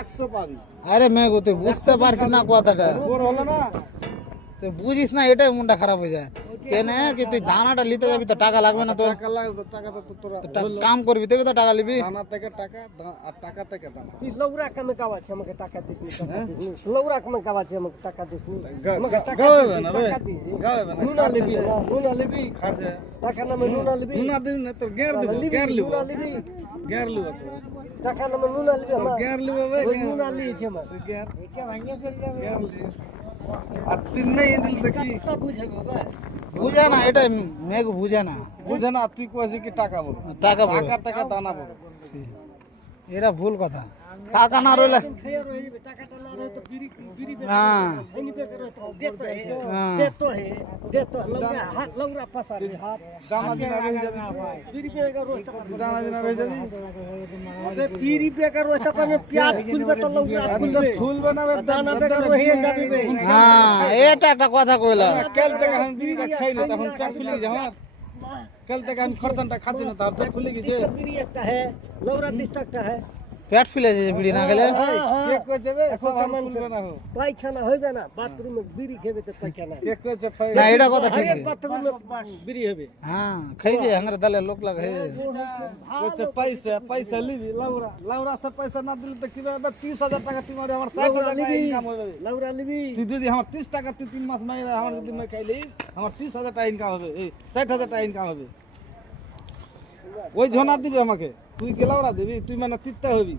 100 পাবি। আরে মেঘু তুই বুঝতে পারছিস না কথাটা, তোর হলো না তুই বুঝিস না, এটাই মনটা খারাপ হয়ে যায়। কেনে কি তুই দানাটা নিতে যাবি তো টাকা লাগবে না তোর? টাকা লাগবে, টাকা তো তোরা কাম করবি তবে তো টাকা নিবি। দানা থেকে টাকা আর টাকা থেকে দানা। তুই লৌরা কামে কাওয়াছে আমাকে টাকা দিস নি, টাকা দিস নি। লৌরা কামে কাওয়াছে আমাকে টাকা দিস নি, আমাকে টাকা গাবে দিস না নি, রে, টাকা দিস নি। গাবে না। নুনা লিবি না, নুনা লিবি খারছে টাকা নামে নুনা লিবি, নুনা দিন না তোর গের দিব, লিবি, গের লিব, নুনা লিবি গের লিব তো টাকা নামে নুনা লিবি আমার গের লিব বে, ওই নুনা লিয়েছে আমার গের গের লিব। আর তিন নেই দিল তো কি তা বুঝে বাবা বুঝে না, এটা মেঘু বুঝে না। বুঝে না, তুই কইছিস কি টাকা বল, টাকা বল, টাকা টাকা দানা বল। এটা ভুল কথা। টাকা না রইলে খেয়ে রয়ে যাবে, টাকাটা না রয়ে তো বিড়ি বিড়ি হ্যাঁ খাইনি পে করে তো দেতো হে হ্যাঁ। দেতো লৌরা হাত লৌরা পাসা রে হাত দানা দিনা রয়ে যাবি, বিড়ি পে করে রোজ টাকা দানা দিনা রয়ে যাবি। अबे पीरी पे कर रोता पर मैं प्याज खुलबे तो लौरा खुलबे ফুলবে না বে, दाना पे कर रही जाबे बे হ্যাঁ, এটা একটা কথা কইলা। কাল থেকে আমি বিড়িটা খাই না, তখন পেট ফুলে গেছে আমার। কাল থেকে আমি খরচানটা খাচ্ছি না, তার পেট ফুলে গেছে। पीरी একটা है लौरा 30 টাকা है পেট ফুলে যায় বিড়ি না খেলে। কে কইছে বে সব আর ফুলবে না হো, পায়খানা হইবে না বাথরুমে বিড়ি খেবে তো পায়খানা কে কইছে ফাই না এটা কথা ঠিক। এক বাথরুমে বিড়ি হবে হ্যাঁ খাই যে হাঙ্গরে দালে লোক লাগে। কইছে পয়সা পয়সা লিবি লাউরা, লাউরা সব পয়সা না দিলে তো কি হবে, 30,000 টাকা তুমি আমার 60,000 টাকা ইনকাম হবে। লৌরা লিবি তুই যদি আমার 30 টাকা তুই 3 মাস নাই আমার যদি মই খাইলি আমার 30,000 টাকা ইনকাম হবে, এই 60,000 টাকা ইনকাম হবে। ওই ঝোনা দিবি আমাকে, তুই কি লাউরা দিবি, তুই মানে তিত্তা হবি।